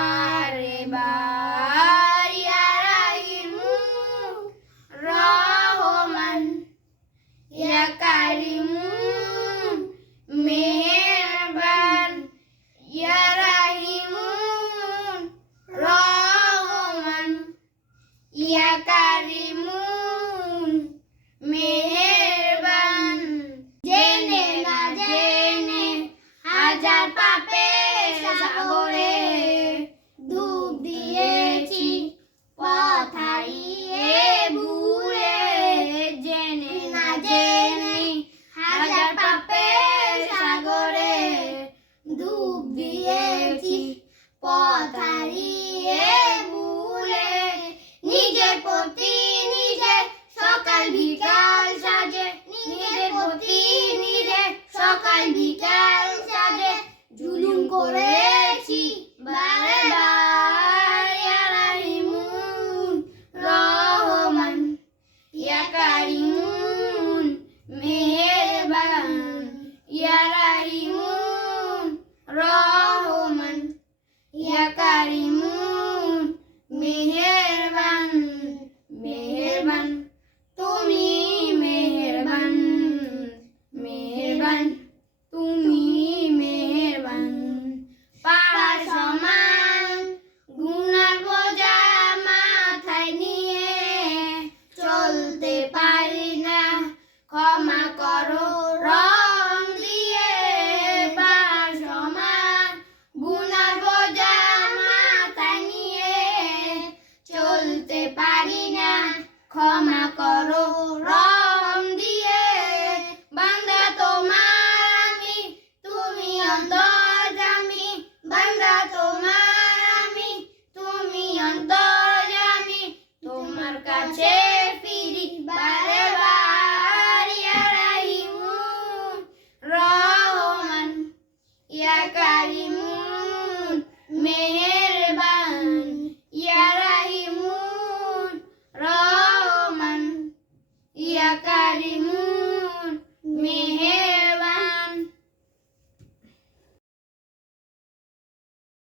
আমার এবার ইয়া রাহিমু রহমান ইয়া কারিমু মেহেরবান ইয়া রাহিমু রহমান ইয়া কারিমু মেহেরবান জেনে না জেনে হাজার পাপের সাগরে ডুব দিয়েছি পথ হারিয়ে ভুলে জেনে না জেনে হাজার পাপের সাগরে ডুব দিয়েছি পথ হারিয়ে ভুলে নিজের প্রতি নিজের সকাল বিকাল সাজে নিজের প্রতি নিজের সকাল বিকাল সাজে জুলুম করে